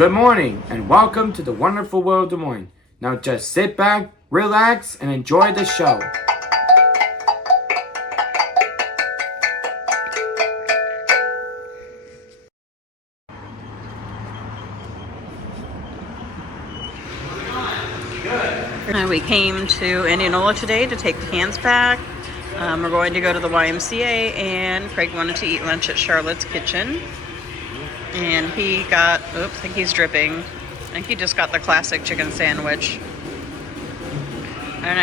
good morning and welcome to the wonderful world of Des Moines. Now just sit back, relax, and enjoy the show. We came to Indianola today to take the cans back. We're going to go to the YMCA, and Craig wanted to eat lunch at Charlotte's Kitchen. And he got, oops, I think he's dripping. I think he just got the classic chicken sandwich. And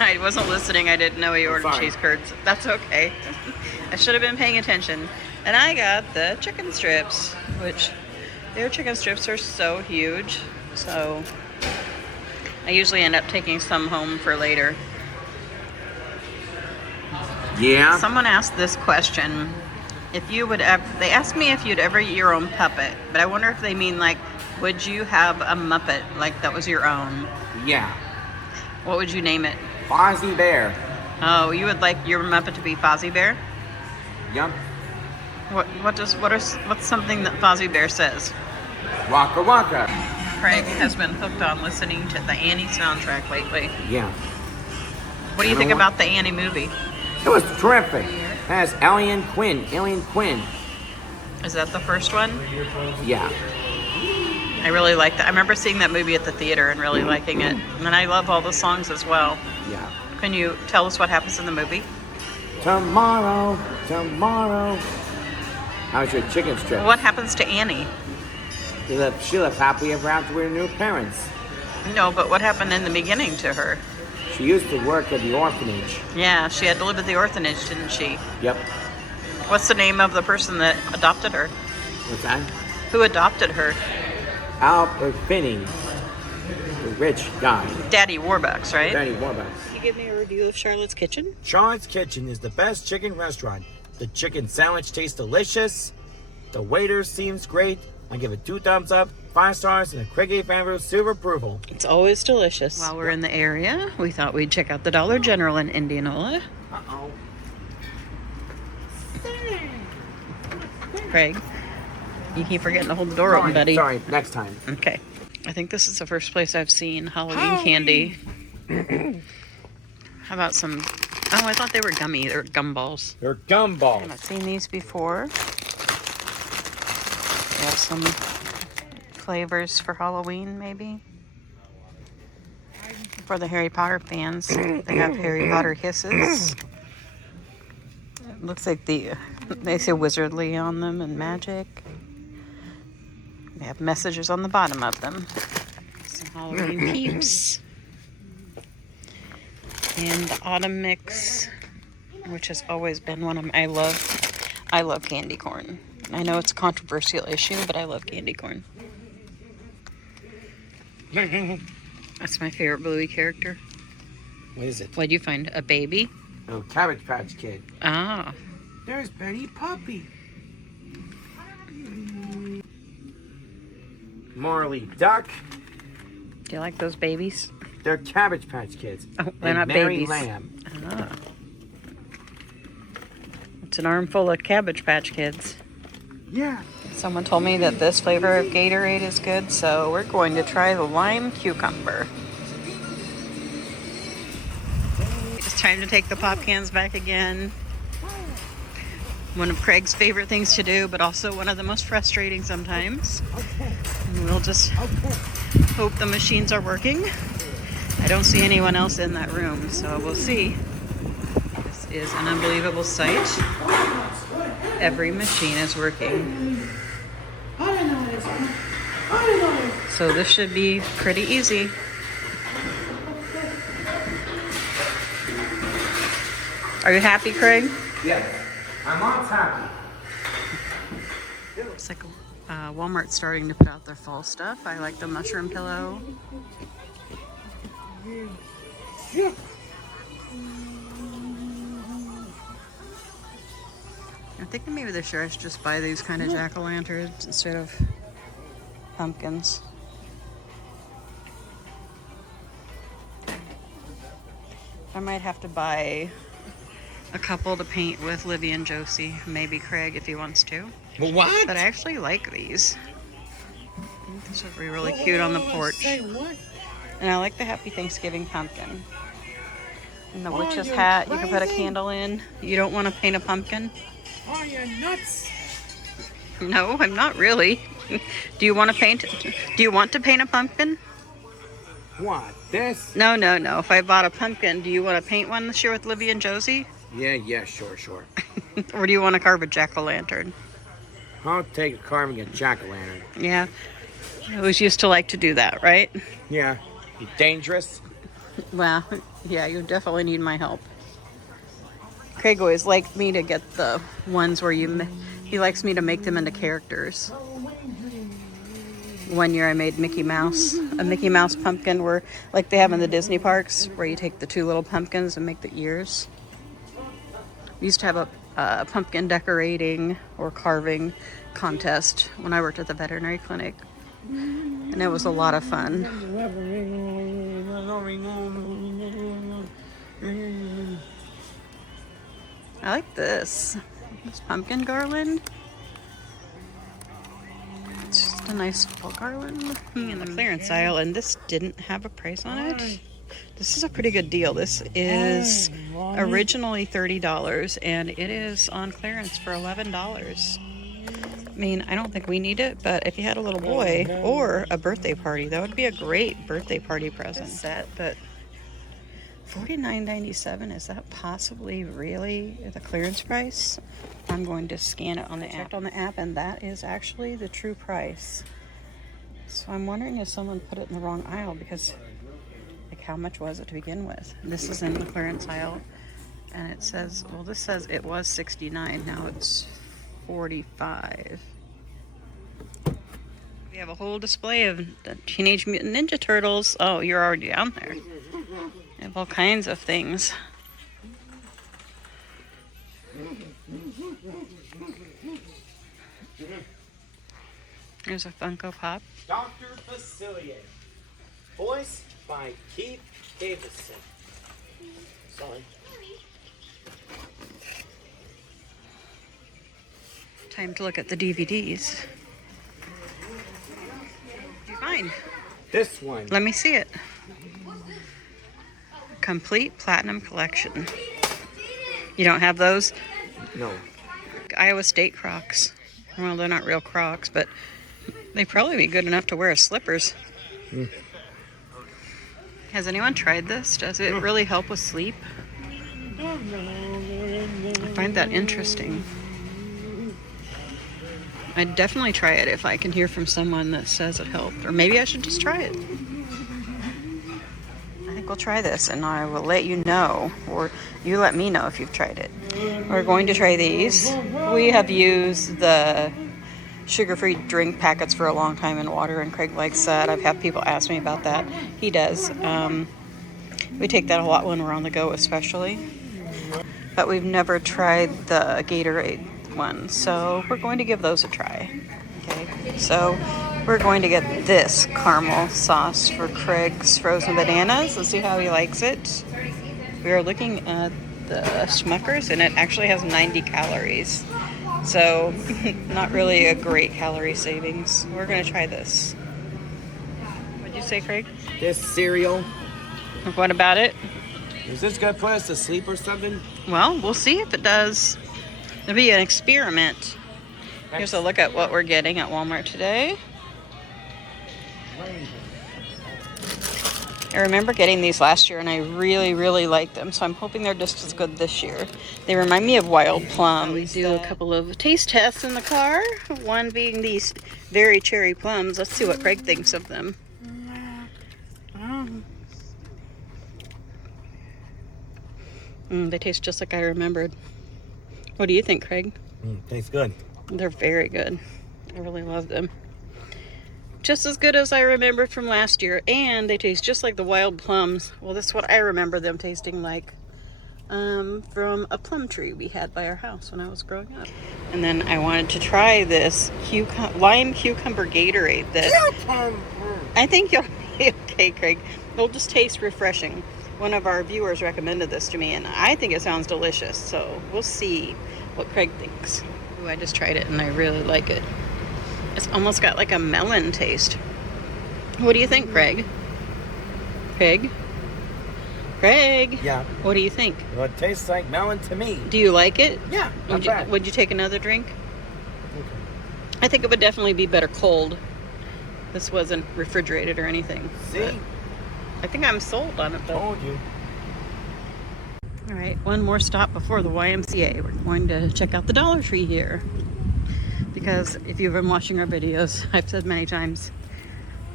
I wasn't listening. I didn't know he ordered cheese curds. That's okay. I should have been paying attention. And I got the chicken strips, which their chicken strips are so huge. So I usually end up taking some home for later. Yeah? Someone asked this question. If you would ever, they asked me if you'd ever eat your own puppet, but I wonder if they mean like, would you have a Muppet like that was your own? Yeah. What would you name it? Fozzie Bear. Oh, you would like your Muppet to be Fozzie Bear? Yep. What's something that Fozzie Bear says? Waka waka. Craig has been hooked on listening to the Annie soundtrack lately. Yeah. What do you think about the Annie movie? It was terrific. It has Alien Quinn. Is that the first one? Yeah. I really liked that. I remember seeing that movie at the theater and really liking it. And I love all the songs as well. Yeah. Can you tell us what happens in the movie? Tomorrow. How's your chicken strip? What happens to Annie? She lived happily ever after with her new parents. No, but what happened in the beginning to her? She used to work at the orphanage. Yeah, she had to live at the orphanage, didn't she? Yep. What's the name of the person that adopted her? What's that? Who adopted her? Albert Finney, the rich guy. Daddy Warbucks, right? Daddy Warbucks. Can you give me a review of Charlotte's Kitchen? Charlotte's Kitchen is the best chicken restaurant. The chicken sandwich tastes delicious. The waiter seems great. I give it 2 thumbs up, 5 stars, and a Craig A. Fanville super approval. It's always delicious. While we're in the area, we thought we'd check out the Dollar General in Indianola. Uh-oh. Craig, you keep forgetting to hold the door open, buddy. Sorry, next time. Okay. I think this is the first place I've seen Halloween candy. How about some... Oh, I thought they were gummy. They're gumballs. They're gumballs. I haven't seen these before. They have some flavors for Halloween, maybe. For the Harry Potter fans, they have Harry Potter Hisses. It looks like they say wizardly on them and magic. They have messages on the bottom of them. Some Halloween peeps. And the autumn mix, which has always been one of my... I love candy corn. I know it's a controversial issue, but I love candy corn. That's my favorite Bluey character. What is it? What'd you find? A baby? Oh, Cabbage Patch Kid. Ah. There's Benny Puppy. Marley Duck. Do you like those babies? They're Cabbage Patch Kids. Oh, they're and not Mary babies. Lamb. Ah. It's an armful of Cabbage Patch Kids. Yeah. Someone told me that this flavor of Gatorade is good, so we're going to try the lime cucumber. It's time to take the pop cans back again. One of Craig's favorite things to do, but also one of the most frustrating sometimes. And we'll just hope the machines are working. I don't see anyone else in that room, so we'll see. This is an unbelievable sight. Every machine is working. So this should be pretty easy. Are you happy, Craig? Yes. I'm on happy. Looks like Walmart's starting to put out their fall stuff. I like the mushroom pillow. I'm thinking maybe this year I should just buy these kind of jack-o'-lanterns instead of pumpkins. I might have to buy a couple to paint with Livy and Josie. Maybe Craig if he wants to. What? But I actually like these. This would be really cute on the porch. Say what? And I like the Happy Thanksgiving pumpkin. And the witch's you hat you can put a crazy? candle in. You don't want to paint a pumpkin? Are you nuts? No, I'm not really. Do you want to paint? Do you want to paint a pumpkin? What? This? No, no, no. If I bought a pumpkin, do you want to paint one this year with Livy and Josie? Yeah, sure. Or do you want to carve a jack-o'-lantern? I'll take a carving a jack-o'-lantern. Yeah. I always used to like to do that, right? Yeah. You dangerous? Well, yeah, you definitely need my help. Craig always liked me to get the ones where he likes me to make them into characters. One year I made a Mickey Mouse pumpkin where, like they have in the Disney parks, where you take the two little pumpkins and make the ears. We used to have a pumpkin decorating or carving contest when I worked at the veterinary clinic. And it was a lot of fun. I like this pumpkin garland. It's just a nice full garland. Looking in the clearance aisle, and this didn't have a price on it. This is a pretty good deal. This is originally $30, and it is on clearance for $11. I mean, I don't think we need it, but if you had a little boy or a birthday party, that would be a great birthday party present set. But $49.97, is that possibly really the clearance price? I'm going to scan it on the app, and that is actually the true price. So I'm wondering if someone put it in the wrong aisle, because like, how much was it to begin with? This is in the clearance aisle, and it says, well, this says it was $69, now it's $45. We have a whole display of the Teenage Mutant Ninja Turtles. Oh, you're already down there. They have all kinds of things. There's a Funko Pop. Dr. Facilier. Voiced by Keith Davidson. Sorry. Time to look at the DVDs. What'd you find? This one. Let me see it. Complete Platinum Collection. You don't have those? No. Iowa State Crocs. Well, they're not real Crocs, but they'd probably be good enough to wear as slippers. Has anyone tried this? Does it really help with sleep? I find that interesting. I'd definitely try it if I can hear from someone that says it helped. Or maybe I should just try it. I think we'll try this, and I will let you know, or you let me know if you've tried it. We're going to try these. We have used the sugar-free drink packets for a long time in water, and Craig likes that. I've had people ask me about that. He does. We take that a lot when we're on the go, especially. But we've never tried the Gatorade one, so we're going to give those a try. Okay, so we're going to get this caramel sauce for Craig's frozen bananas. Let's see how he likes it. We are looking at the Smuckers, and it actually has 90 calories. So, not really a great calorie savings. We're going to try this. What'd you say, Craig? This cereal. What about it? Is this going to put us to sleep or something? Well, we'll see if it does. It'll be an experiment. Here's a look at what we're getting at Walmart today. I remember getting these last year, and I really, really liked them, so I'm hoping they're just as good this year. They remind me of wild plums. We do a couple of taste tests in the car, one being these very cherry plums. Let's see what Craig thinks of them. They taste just like I remembered. What do you think, Craig? Tastes good. They're very good. I really love them. Just as good as I remembered from last year, and they taste just like the wild plums. Well, that's what I remember them tasting like from a plum tree we had by our house when I was growing up. And then I wanted to try this lime cucumber Gatorade that I think you'll be okay, Craig. It'll just taste refreshing. One of our viewers recommended this to me, and I think it sounds delicious, so we'll see what Craig thinks. Ooh, I just tried it, and I really like it. It's almost got like a melon taste. What do you think, Craig? Craig? Craig? Yeah. What do you think? Well, it tastes like melon to me. Do you like it? Yeah, not bad. Would you take another drink? Okay. I think it would definitely be better cold. This wasn't refrigerated or anything. See? I think I'm sold on it though. Told you. All right, one more stop before the YMCA. We're going to check out the Dollar Tree here. Because if you've been watching our videos, I've said many times,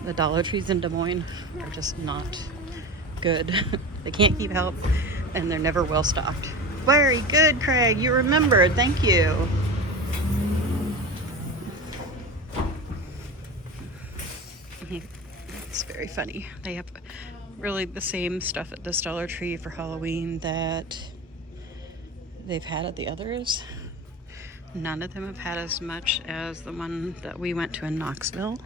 the Dollar Trees in Des Moines are just not good. They can't keep help, and they're never well stocked. Very good, Craig. You remembered. Thank you. It's very funny. They have really the same stuff at this Dollar Tree for Halloween that they've had at the others. None of them have had as much as the one that we went to in Knoxville.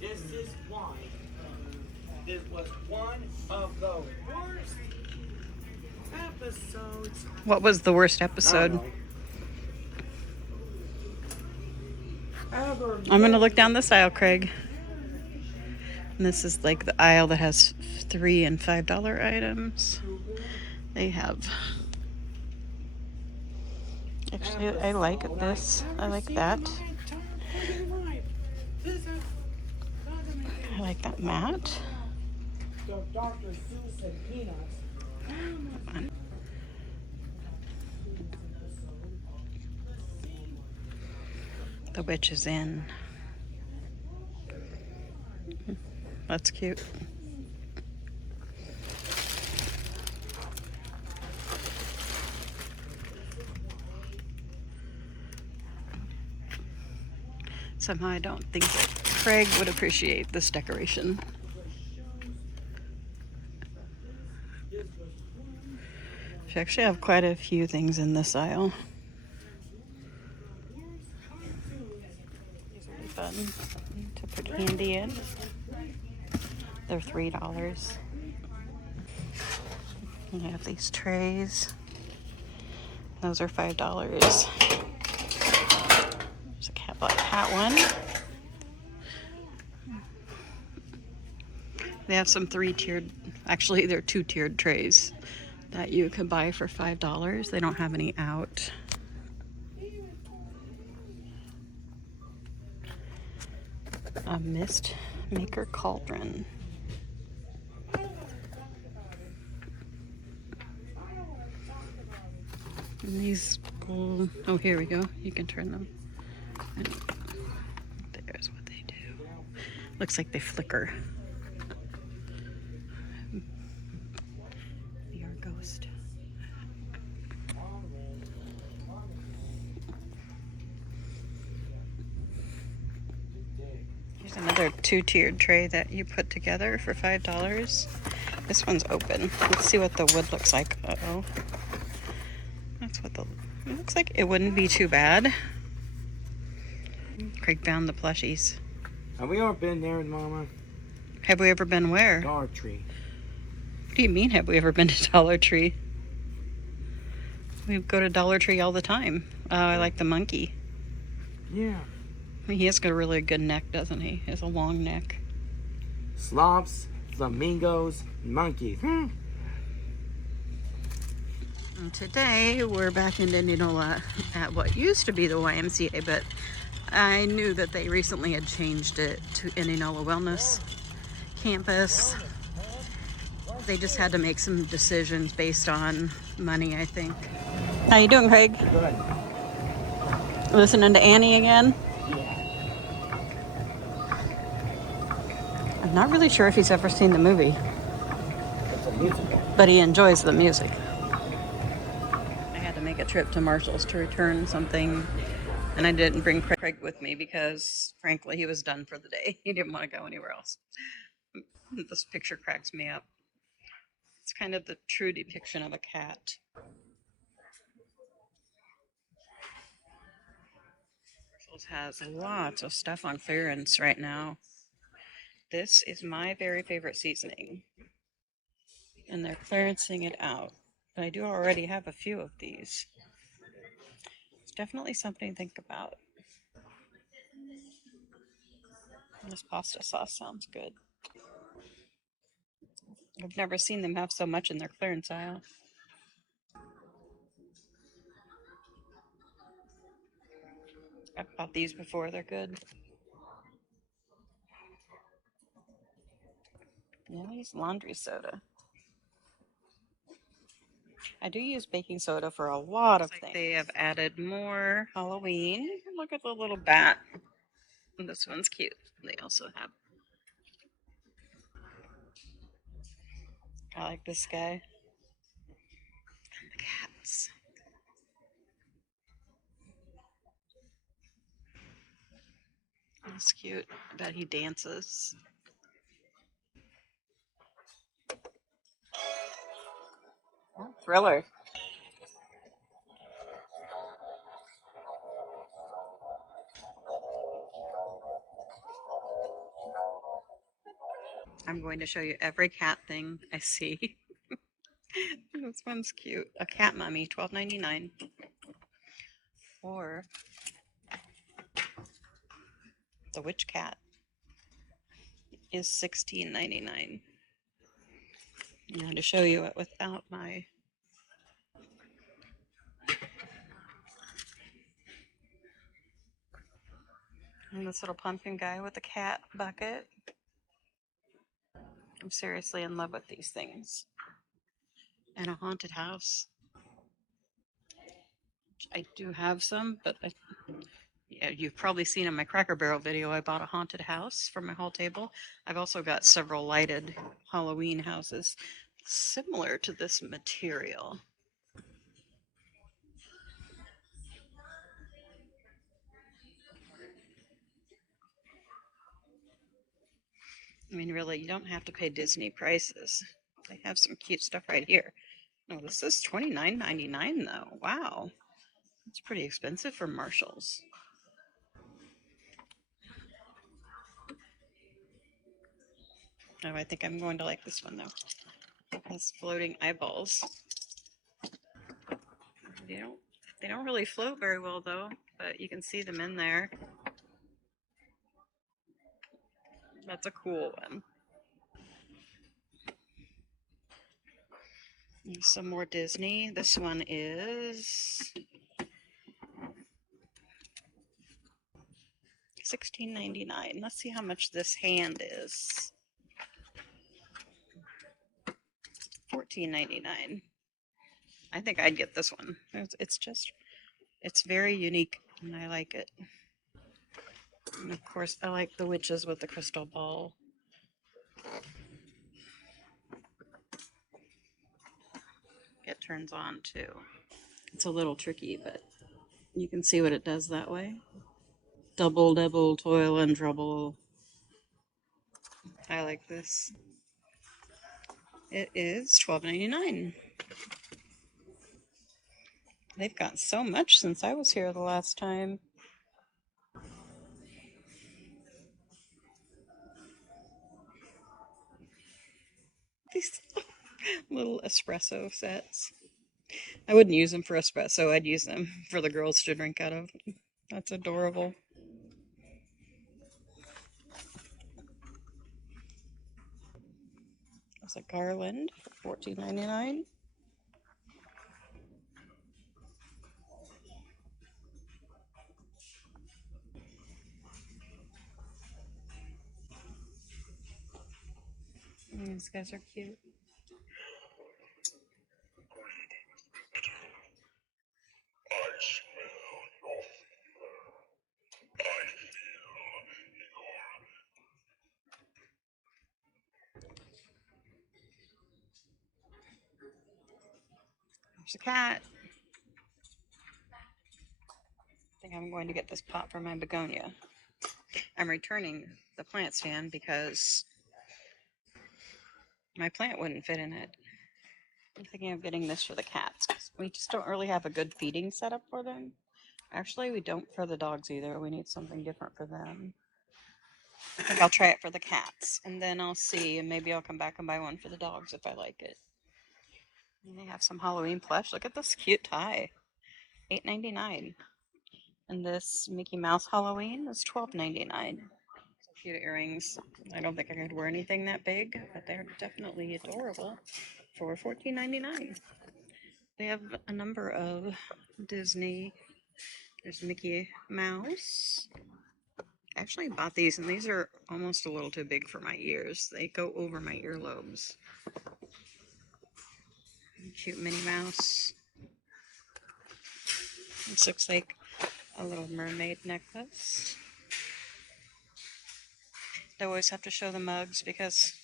This is why this was one of the worst episodes. What was the worst episode? Ever. I'm gonna look down this aisle, Craig. And this is like the aisle that has $3 and $5 items. They have. Actually, I like this. I like that. I like that mat. The witch is in. That's cute. Somehow I don't think that Craig would appreciate this decoration. We actually have quite a few things in this aisle. These will be fun to put candy in. They're $3. We have these trays. Those are $5. There's a cat black hat one. They have some actually they're 2-tiered trays that you can buy for $5. They don't have any out. A mist maker cauldron. And these, oh, here we go. You can turn them. And there's what they do. Looks like they flicker. Your ghost. Here's another 2-tiered tray that you put together for $5. This one's open. Let's see what the wood looks like. Uh-oh. That's what it looks like. It wouldn't be too bad. Craig found the plushies. Have we ever been there, Mama? Have we ever been where? Dollar Tree. What do you mean, have we ever been to Dollar Tree? We go to Dollar Tree all the time. Oh, I like the monkey. Yeah. He has got a really good neck, doesn't he? He has a long neck. Sloths, flamingos, monkeys. And today we're back in Indianola at what used to be the YMCA, but I knew that they recently had changed it to Indianola Wellness Campus. They just had to make some decisions based on money, I think. How you doing, Craig? Good. Listening to Annie again? I'm not really sure if he's ever seen the movie, It's a musical. but he enjoys the music. I had to make a trip to Marshall's to return something, and I didn't bring Craig with me because, frankly, he was done for the day. He didn't want to go anywhere else. This picture cracks me up. It's kind of the true depiction of a cat. Marshall's has lots of stuff on clearance right now. This is my very favorite seasoning, and they're clearancing it out. But I do already have a few of these. Definitely something to think about. This pasta sauce sounds good. I've never seen them have so much in their clearance aisle. I've bought these before, they're good. Yeah, I use laundry soda. I do use baking soda for a lot of things. They have added more Halloween. Look at the little bat. This one's cute. They also have. I like this guy. And the cats. That's cute. I bet he dances. Oh, Thriller. I'm going to show you every cat thing I see. This one's cute. A cat mummy, $12.99. Or the witch cat is $16.99. I'm going to show you it without my. And this little pumpkin guy with the cat bucket. I'm seriously in love with these things. And a haunted house. I do have some, but yeah, you've probably seen in my Cracker Barrel video, I bought a haunted house for my hall table. I've also got several lighted Halloween houses similar to this material. I mean, really, you don't have to pay Disney prices. They have some cute stuff right here. No, this is $29.99 though. Wow. It's pretty expensive for Marshalls. Oh, I think I'm going to like this one though. It has floating eyeballs. They don't really float very well though, but you can see them in there. That's a cool one. And some more Disney. This one is $16.99. Let's see how much this hand is. $14.99. I think I'd get this one. It's very unique, and I like it. And of course, I like the witches with the crystal ball. It turns on too. It's a little tricky, but you can see what it does that way. Double, double, toil and trouble. I like this. It is $12.99. They've got so much since I was here the last time. These little espresso sets. I wouldn't use them for espresso. I'd use them for the girls to drink out of. That's adorable. There's a garland for $14.99. These guys are cute. There's a cat. I think I'm going to get this pot for my begonia. I'm returning the plant stand because my plant wouldn't fit in it. I'm thinking of getting this for the cats. We just don't really have a good feeding setup for them. Actually, we don't for the dogs either. We need something different for them. I think I'll try it for the cats, and then I'll see, and maybe I'll come back and buy one for the dogs if I like it. And they have some Halloween plush. Look at this cute tie. $8.99. And this Mickey Mouse Halloween is $12.99. Cute earrings. I don't think I could wear anything that big, but they're definitely adorable for $14.99. They have a number of Disney. There's Mickey Mouse. I actually bought these, and these are almost a little too big for my ears. They go over my earlobes. Cute Minnie Mouse. This looks like a little mermaid necklace. I always have to show the mugs because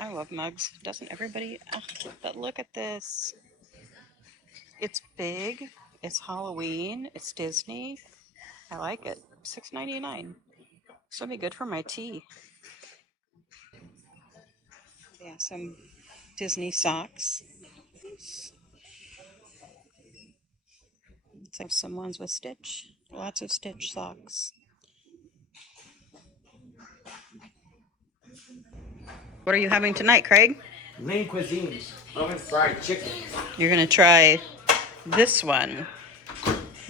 I love mugs. Doesn't everybody? Ugh, but look at this. It's big. It's Halloween. It's Disney. I like it. $6.99. This will be good for my tea. Yeah, some Disney socks. Let's have some ones with Stitch. Lots of Stitch socks. What are you having tonight, Craig? Lean Cuisine, oven fried chicken. You're going to try this one.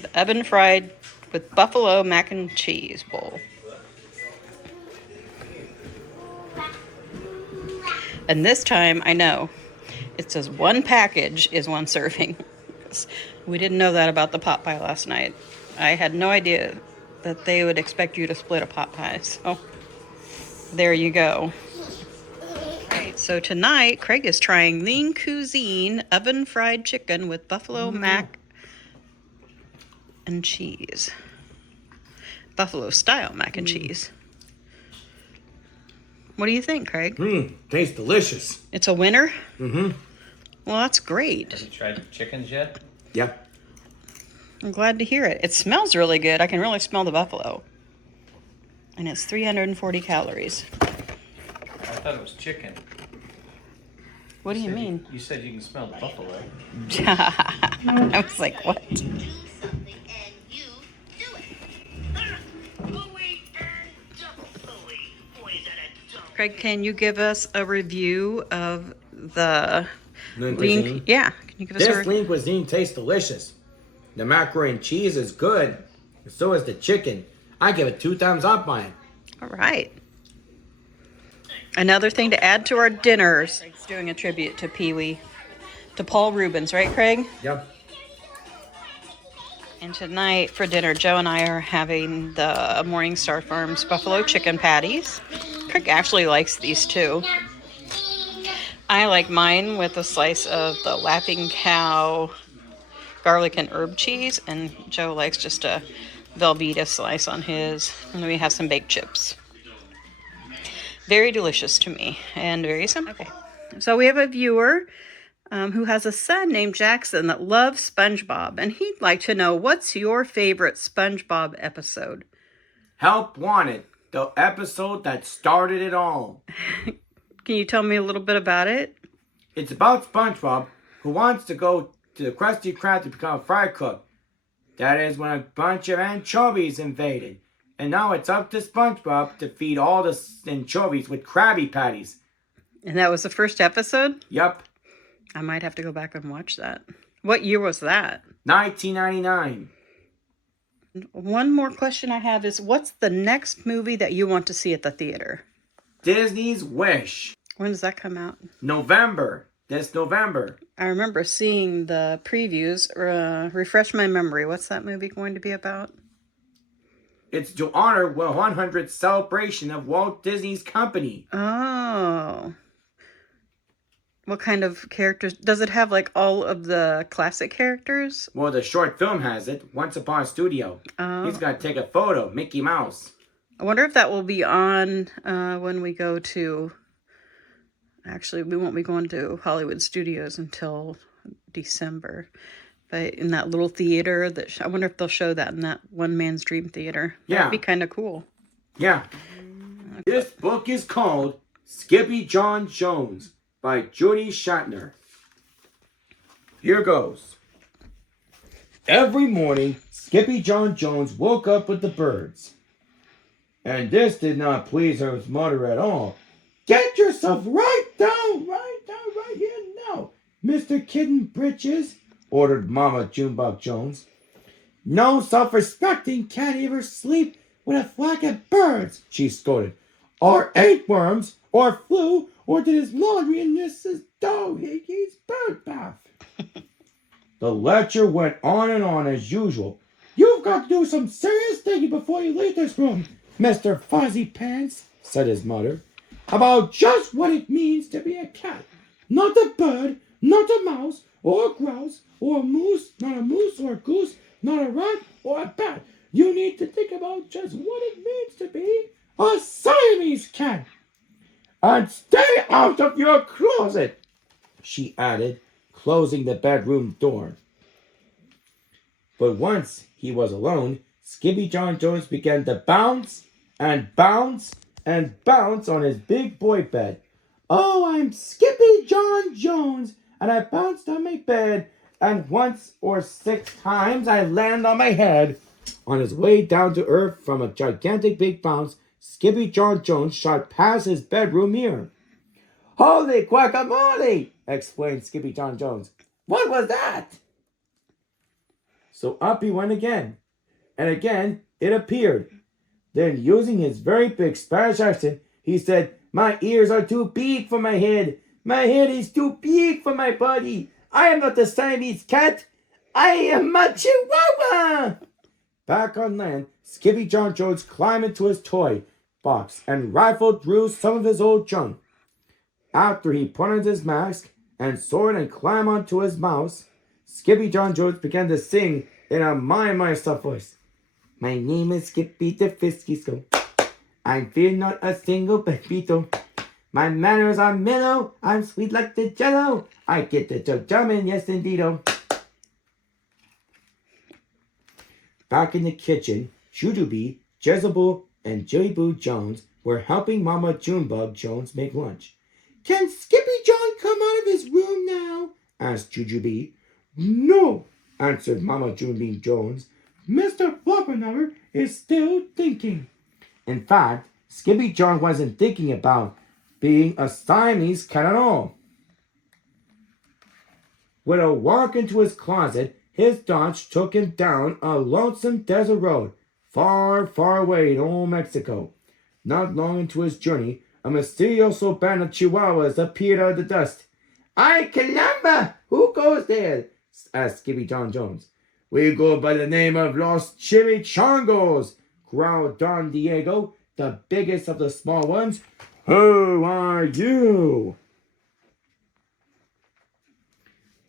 The oven fried with buffalo mac and cheese bowl. And this time, I know, it says one package is one serving. We didn't know that about the pot pie last night. I had no idea that they would expect you to split a pot pie. So there you go. Alright, so tonight, Craig is trying Lean Cuisine oven fried chicken with buffalo mac and cheese. Buffalo style mac and cheese. What do you think, Craig? Tastes delicious. It's a winner? Mm-hmm. Well, that's great. Have you tried the chickens yet? Yep. I'm glad to hear it. It smells really good. I can really smell the buffalo. And it's 340 calories. I thought it was chicken. What do you mean? You said you can smell the buffalo. I was like, what? Craig, can you give us a review of the Lean Cuisine? Yeah, can you give us This Lean Cuisine tastes delicious. The macaroni and cheese is good. So is the chicken. I give it 2 thumbs up on it. All right. Another thing to add to our dinners. Craig's doing a tribute to Pee-wee, to Paul Rubens, right, Craig? Yep. And tonight for dinner, Joe and I are having the Morningstar Farms buffalo chicken patties. Craig actually likes these too. I like mine with a slice of the Laughing Cow garlic and herb cheese, and Joe likes just a Velveeta slice on his. And then we have some baked chips. Very delicious to me and very simple. Okay. So we have a viewer who has a son named Jackson that loves SpongeBob, and he'd like to know, what's your favorite SpongeBob episode? Help Wanted, the episode that started it all. Can you tell me a little bit about it? It's about SpongeBob, who wants to go to the Krusty Krab to become a fry cook. That is when a bunch of anchovies invaded. And now it's up to SpongeBob to feed all the anchovies with Krabby Patties. And that was the first episode? Yup. I might have to go back and watch that. What year was that? 1999. One more question I have is, what's the next movie that you want to see at the theater? Disney's Wish. When does that come out? November. This November. I remember seeing the previews. Refresh my memory. What's that movie going to be about? It's to honor the 100th celebration of Walt Disney's company. Oh. What kind of characters? Does it have like all of the classic characters? Well, the short film has it. Once Upon a Studio. Oh. He's going to take a photo. Mickey Mouse. I wonder if that will be on when we go to... Actually, we won't be going to Hollywood Studios until December. But in that little theater, I wonder if they'll show that in that One Man's Dream Theater. Yeah. That'd be kind of cool. Yeah. This book is called Skippy John Jones by Judy Shatner. Here goes. Every morning, Skippy John Jones woke up with the birds. And this did not please his mother at all. Get yourself right here now, Mr. Kitten Britches, ordered Mama Junebug Jones. No self-respecting cat ever sleep with a flock of birds, she scolded. Or ate worms, or flew, or did his laundry in Mrs. Doghickey's bird bath. The lecture went on as usual. You've got to do some serious thinking before you leave this room, Mr. Fuzzy Pants, said his mother, about just what it means to be a cat. Not a bird, not a mouse, or a grouse, or a moose, not a moose or a goose, not a rat or a bat. You need to think about just what it means to be a Siamese cat. And stay out of your closet, she added, closing the bedroom door. But once he was alone, Skippy John Jones began to bounce and bounce and bounce on his big boy bed. Oh, I'm Skippy John Jones, and I bounced on my bed, and once or 6 times I landed on my head. On his way down to earth from a gigantic big bounce, Skippy John Jones shot past his bedroom mirror. Holy guacamole! Exclaimed Skippy John Jones. What was that? So up he went again, and again it appeared. Then, using his very big Spanish accent, he said, My ears are too big for my head. My head is too big for my body. I am not a Siamese cat. I am a Chihuahua. Back on land, Skippy John Jones climbed into his toy box and rifled through some of his old junk. After he put on his mask and sword and climbed onto his mouse, Skippy John Jones began to sing in a myself voice. My name is Skippy the Frisky. I fear not a single pepito. My manners are mellow. I'm sweet like the jello. I get the joke jumping, yes indeedo. Back in the kitchen, Jujubee, Jezebel, and Joey Boo Jones were helping Mama Junebug Jones make lunch. Can Skippy John come out of his room now? Asked Jujubee. No, answered Mama Junebee Jones. Mr. Floppernutter is still thinking. In fact, Skippy John wasn't thinking about being a Siamese cat at all. With a walk into his closet, his thoughts took him down a lonesome desert road, far, far away in old Mexico. Not long into his journey, a mysterious band of Chihuahuas appeared out of the dust. Ay, caramba! Who goes there? Asked Skippy John Jones. We go by the name of Los Chimichangos, growled Don Diego, the biggest of the small ones. Who are you?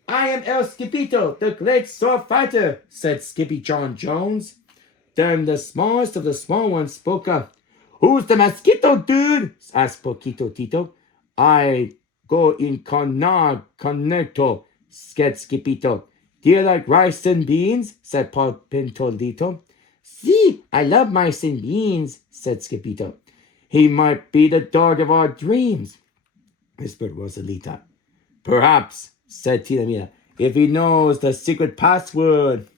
I am El Skipito, the great sword fighter, said Skippy John Jones. Then the smallest of the small ones spoke up. Who's the mosquito, dude? Asked Poquito Tito. I go in conecto, said Skipito. Do you like rice and beans? Said Pintolito. See, I love mice and beans, said Skipito. He might be the dog of our dreams, whispered Rosalita. Perhaps, said Tina Mia, if he knows the secret password.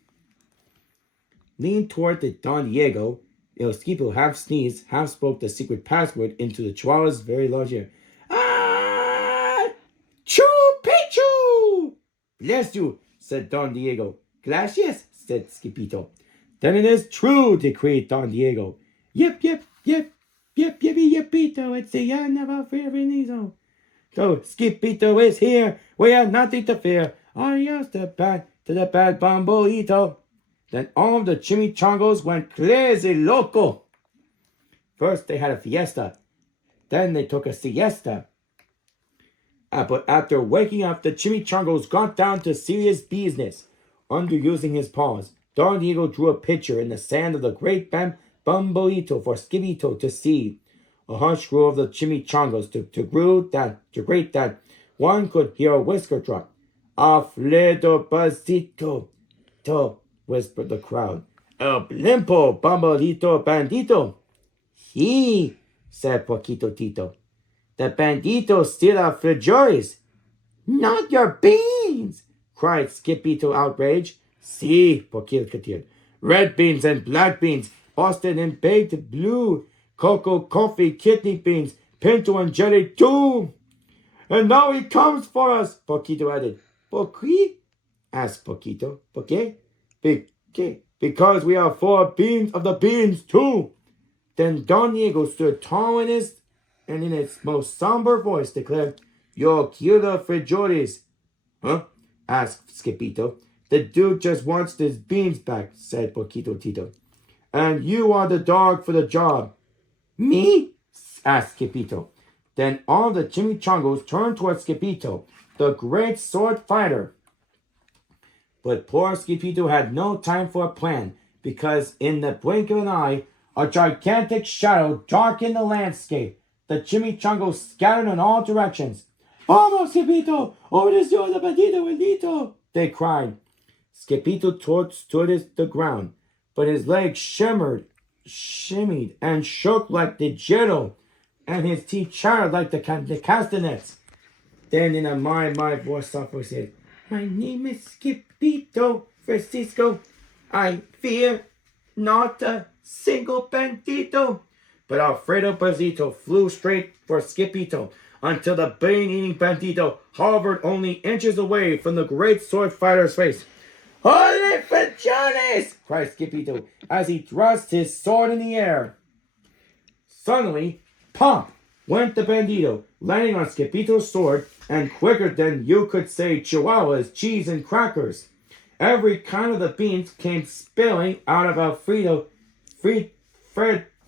Leaned toward the Don Diego. El Skipito half sneezed, half spoke the secret password into the Chihuahua's very large ear. Ah! Chu-Pichu! Bless you, said Don Diego. Gracias, said Skipito. Then it is true, decreed Don Diego. Yip, yip, yip, yip, yippee, yippito, it's the end of our Fernando. So Skipito is here, we have nothing to fear. Adios to the bad bamboito. Then all of the chimichangos went crazy loco. First they had a fiesta, then they took a siesta. But after waking up, the chimichangos got down to serious business. Underusing his paws, Don Diego drew a picture in the sand of the great bamboito for Skipito to see. A hush grew of the chimichangos to great that one could hear a whisker drop. Afledo pasito, to, whispered the crowd. El blimpo, bambolito, bandito. He, said Poquito Tito. The bandito still are frijoles. Not your beans, cried Skipito outraged. See, Poquito continued. Red beans and black beans, Boston and baked blue, cocoa, coffee, kidney beans, pinto and jelly too. And now he comes for us, Poquito added. ¿Por qué? Asked Poquito. ¿Por qué? because we are full of beans of the beans too. Then Don Diego stood tall in his most somber voice declared, Yo quiero frijoles. Huh? Asked Skippito. The dude just wants his beans back, said Poquito Tito. And you are the dog for the job. Me? Asked Skippito. Then all the chimichangas turned towards Skippito, the great sword fighter. But poor Skippito had no time for a plan, because in the blink of an eye, a gigantic shadow darkened the landscape. The chimichangas scattered in all directions. Vamos, Skippito! Over the ciudad bandito, bendito! They cried. Skippito stood at the ground, but his legs shimmied, and shook like the jello, and his teeth chattered like the castanets. Then in a my voice softly said, My name is Skippito Francisco. I fear not a single bandito. But Alfredo Bazito flew straight for Skippito until the brain-eating bandito hovered only inches away from the great sword fighter's face. Holy frijoles! Cried Skippito as he thrust his sword in the air. Suddenly, pop went the bandito, landing on Skippito's sword, and quicker than you could say chihuahuas, cheese, and crackers. Every kind of the beans came spilling out of Alfredo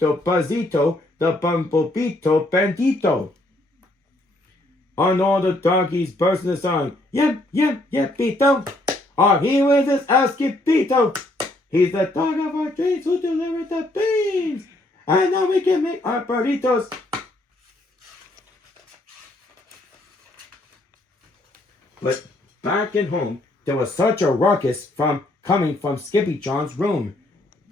Bazito, the Bumblebito Bandito. And all the donkeys burst into song. Yep, Pito. Our hero is this Skippito. He's the dog of our dreams who delivers the beans. And now we can make our burritos. But back at home, there was such a ruckus coming from Skippy John's room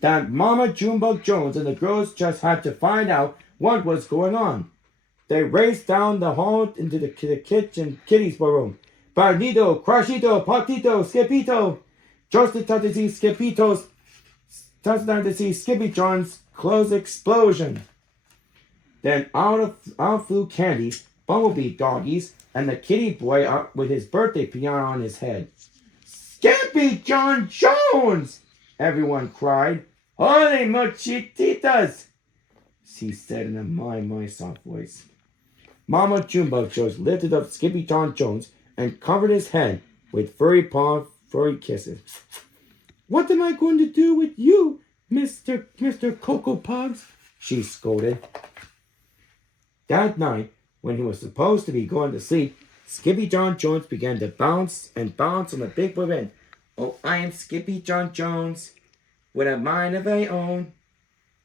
that Mama Jumbo Jones and the girls just had to find out what was going on. They raced down the hall into the kitty's room. Barnito, Crashito, Potito, Skippito. Just in time to see Skippy John's clothes explosion. Then out flew Candy, Bumblebee doggies, and the kitty boy out with his birthday piano on his head. Skippy John Jones! Everyone cried. Holy mochititas! She said in a my soft voice. Mama Jumbo Jones lifted up Skippy John Jones and covered his head with furry kisses. What am I going to do with you, Mr. Cocoa Pugs? She scolded. That night, when he was supposed to be going to sleep, Skippy John Jones began to bounce on the big boy bed. Oh, I am Skippy John Jones, with a mind of my own.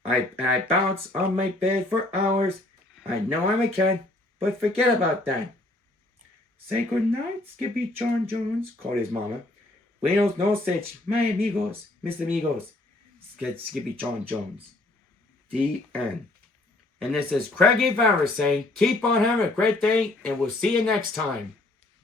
I bounce on my bed for hours. I know I'm a cat, but forget about that. Say good night, Skippy John Jones, called his mama. Buenos noches, my amigos, mis amigos, said Skippy John Jones. The end. And this is Craigie Farmer saying, keep on having a great day, and we'll see you next time.